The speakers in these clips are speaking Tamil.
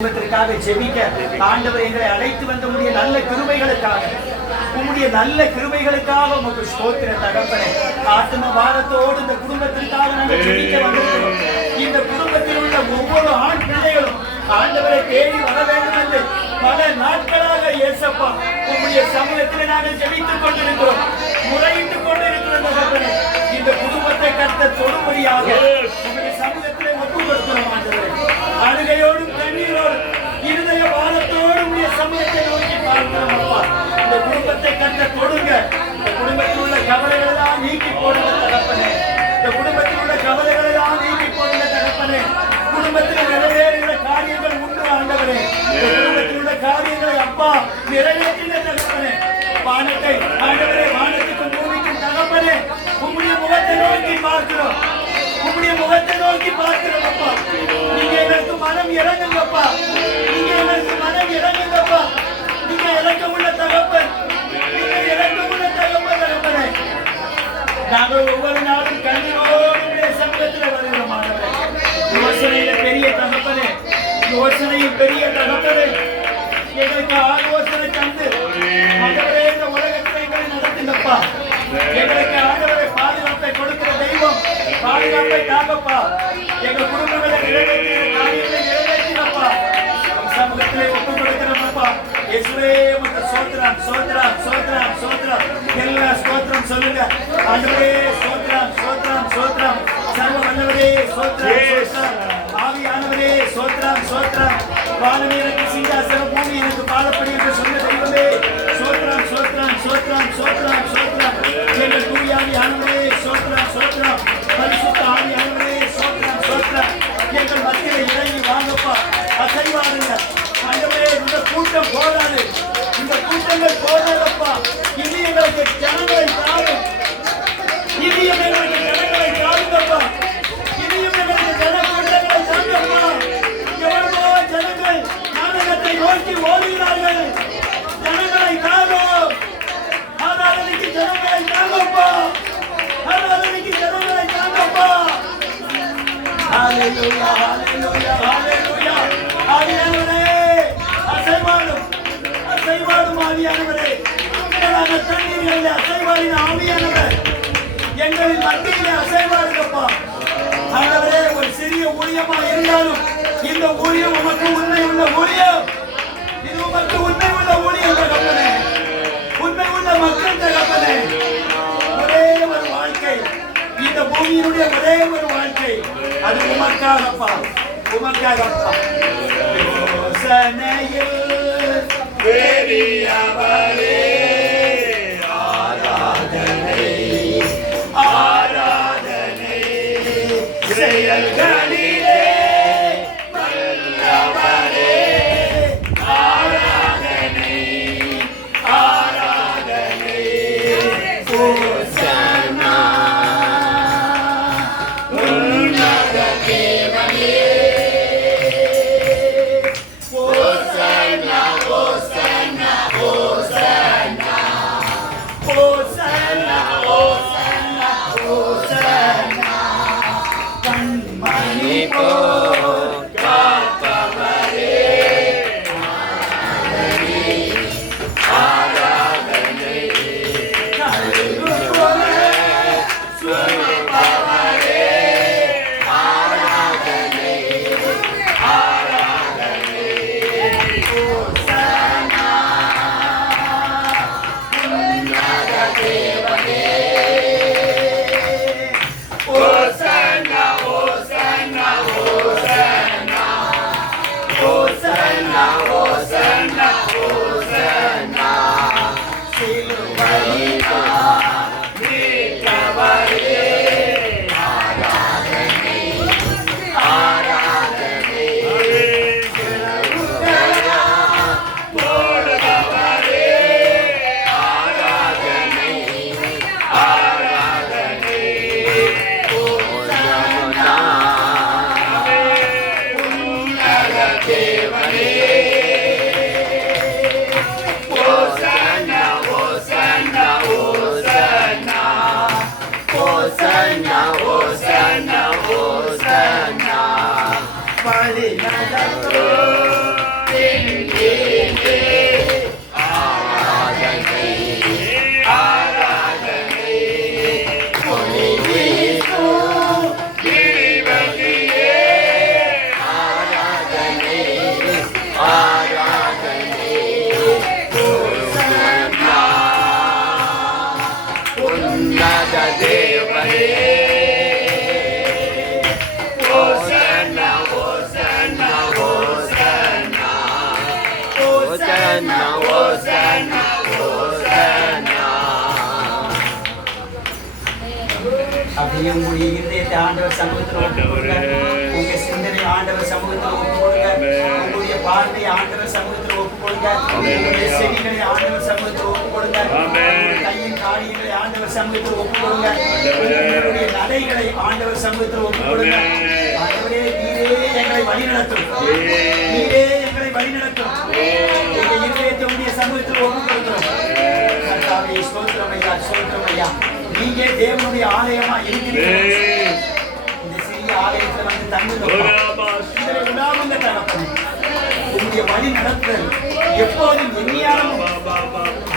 குடும்பத்திற்காக ஜெபிக்க ஆண்டவர் எங்களை அழைத்து வந்த உம்முடைய நல்ல கிருபைகளுக்காக உமக்கு ஸ்தோத்திரம் தகப்பனே. ஆத்ம பாரத்தோடு இந்த குடும்பத்திற்காக நாங்கள் ஜெபிக்க வந்திருக்கிறோம். இந்த குடும்பத்தில் உள்ள ஒவ்வொரு ஆண் பிள்ளைகளும் ஆண்டவரை தேடி வர வேண்டும் என்று பல நாட்களாக இயேசப்பா உம்முடைய சமூகத்தில் நாங்கள் ஜெபித்துக் கொண்டிருக்கிறோம், முறையிட்டுக் கொண்டிருக்கிறோம் தகப்பனே. இந்த குடும்பத்தை கர்த்தர் தொடும்படியாக உம்முடைய சமூகத்திலே ஒப்புக் கொடுக்கிறோம் ஆண்டவரே. அழுகையோடும் கண்ணீரோடும் இருதய பாரத்தோடு உடைய சமயத்தை நோக்கி பார்க்கிறோம் அப்பா. இந்த குடும்பத்தை கர்த்தர் தொடுங்க. இந்த குடும்பத்தில் உள்ள கவலைகள் எல்லாம் நீக்கி போடுங்க தகப்பனே. இந்த குடும்பத்தில் உள்ள கவலைகள் எல்லாம் நீக்கி போடுங்க தகப்பனே. குடும்பத்தில் நிறைவேறுகிற காரியங்கள் உண்டு ஆண்டவரே. இந்த குடும்பத்தில் உள்ள காரியங்களை அப்பா நிறைவேற்றின தகப்பனே. வானத்தை ஆண்டவரே, வானத்துக்கும் பூமிக்கும் தகப்பனே உம்முடைய முகத்தை நோக்கி பார்க்கிறோம், உம்முடைய முகத்தை நோக்கி பார்க்கிறோம் அப்பா. நீங்க எனக்கு மனம் இறங்குங்கப்பா, நீங்க எனக்கு மனம் இறங்குங்கப்பா. நீங்க இறக்கமுள்ள தகப்பன், நீங்க இறக்கமுள்ள தகப்பன் தகப்பனே. நாங்கள் ஒவ்வொரு நாளும் கண்ணீரோடு சமூகத்தில் வருகிறோம் ஆண்டவரே. யோசனையில பெரிய தகப்பனே, யோசனையில் பெரிய தகப்பனே, எங்களுக்கு ஆலோசனை தந்து ஆண்டவரே இந்த உலகத்தை எங்களை நடத்துங்கப்பா. எங்களுக்கு ஆண்டவரை பாதுகாப்பை கொடுக்கிற தெய்வம், பாதுகாப்பை தாங்கப்பா. எங்கள் குடும்பங்களை நிறைவேற்றின காரியங்களை நிறைவேற்றினப்பா. சமூகத்திலே ஒப்புக் கொடுக்கிறோம்ப்பா. இயேசுவே உமக்கு ஸ்தோத்திரம், ஸ்தோத்திரம், ஸ்தோத்திரம், ஸ்தோத்திரம். எல்லா ஸ்தோத்திரம் சொல்லுங்க ஆண்டவரே. ஸ்தோத்திரம், ஸ்தோத்திரம், ஸ்தோத்திரம். சர்வ வல்லவரே ஸ்தோத்திரம், ஸ்தோத்திரம். ஆவியானவரே ஸ்தோத்திரம், ஸ்தோத்திரம். வானமே எனக்கு சிங்காசனம், பூமி எனக்கு பாதப்படி என்று சொன்ன தெய்வமே ஸ்தோத்திரம், ஸ்தோத்திரம், ஸ்தோத்திரம், ஸ்தோத்திரம், ஸ்தோத்திரம். எங்கள் தூயாவி ஆண்டவரே ஸ்தோத்திரம், ஸ்தோத்திரம். பரிசுத்த ஆவியானவரே ஸ்தோத்திரம், ஸ்தோத்திரம். எங்கள் மத்தியிலே இறங்கி வாங்கப்பா, அசைவாருங்க ஆண்டவரே. இந்த கூட்டம் போதாது, இந்த கூட்டங்கள் போதாதப்பா. இனி எங்களுக்கு ஜனங்களை தாரும், இனியும் எங்களுக்கு ஜனங்களை தாருங்கப்பா. இனியும் எங்களுக்கு ஜனக்கூட்டங்களை தாங்கப்பா. எவ்வளவோ ஜனங்கள் நாடகத்தை நோக்கி ஓடுகிறார்கள். ஜனங்களை தாரும், ஆராதனைக்கு ஜனங்களை தாங்கப்பா, ஆராதனைக்கு ஜனங்களை தாங்கப்பா. ஹல்லேலூயா, ஹல்லேலூயா, ஹல்லேலூயா. ஆவியானவரே அசைவாடும், அசைவாடும் ஆவியானவரே. உங்களான தண்ணீர்களில் அசைவாடின ஆவியானவர் எங்களின் மத்தியிலே அசைவாடுங்கப்பா. ஆண்டவரே, ஒரு சிறிய ஊழியமா இருந்தாலும் இந்த ஊழியம் உமக்கு உண்மை உள்ள ஊழியம், இது உமக்கு உண்மை உள்ள ஊழியம் தகப்பனே, உண்மை உள்ள மக்கள் தகப்பனே. ஒரே ஒரு வாழ்க்கை, இந்த பூமியினுடைய ஒரே ஒரு வாழ்க்கை, அது உமக்காகப்பா, உமக்காகப்பா. யோசனையில் பெரியவரே ஆராதனை, ஆராதனை. செயல்களிலே வல்லவரே ஆராதனை, ஆராதனை. ஓசன்னா உன்னத தேவனே, ஓசன்னா, ஓசன்னா, ஓசன்னா, ஓசன்னா, ஓசன்னா, ஓசன்னா. கண்மணி போல் காப்பவரே ஆராதனை, ஆராதனை. கழுகுபோல சுமப்பவரே ஆராதனை, ஆராதனை. ஓசன்னா உன்னத தேவனே, ஓசன்னா, ஓசன்னா, ஓசன்னா, ஓசன்னா, ஓசன்னா, ஓசன்னா. சிலுவையிலே மீட்டவரே ஆராதனை, ஆராதனை. சிலுவையிலே போடுபவரே ஆராதனை, ஆராதனை. ஓசன்னா உன்னத தேவனே, ஓசன்னா. Hosanna, Hosanna. அப்படியே உங்களுடைய இருதயத்தை ஆண்டவர் சமூகத்தில் ஒப்புக் கொடுங்க. உங்க சிந்தனை ஆண்டவர் சமூகத்தில் ஒப்புக் கொடுங்க. உங்களுடைய பார்வையை ஆண்டவர் சமூகத்தில் ஒப்புக் கொடுங்க. உங்களுடைய செடிகளை ஆண்டவர் சமூகத்தில் ஒப்புக் கொடுங்க. கையின் காரியங்களை ஆண்டவர் சமூகத்தில் ஒப்புக் கொடுங்க. உங்களுடைய நடைகளை ஆண்டவர் சமூகத்தில் ஒப்புக் கொடுங்க. ஆண்டவரே, நீரே எங்களை வழிநடத்தும். நீரே எங்களை வழிநடத்தும். எங்க இருதயத்தை உங்களுடைய சமூகத்தில் ஒப்புக் கொடுக்கிறோம். கர்த்தாவே, ஸ்தோத்திரம் ஐயா, ஸ்தோத்திரம் ஐயா. நீங்க தேவனுடைய ஆலயமா இருக்கிறீர்கள். இந்த சிறிய ஆலயத்துல வந்து தங்குங்க. உங்களுடைய வழி நடத்துதல் எப்போதும் எண்ணியாலும்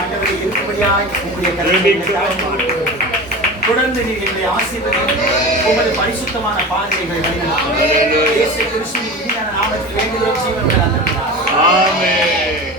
ஆண்டவரை இருக்கும்படியாய் உங்களுடைய கருத்தை தொடர்ந்து நீர் எங்களை ஆசீர்வதியும். உங்களது பரிசுத்தமான பாதைகளை வழிநடத்தும். இயேசு கிறிஸ்துவின் இனிமையான நாமத்தில் வேண்டுகிறோம். ஜீவனுள்ள நல்ல பிதாவே. ஆமென்.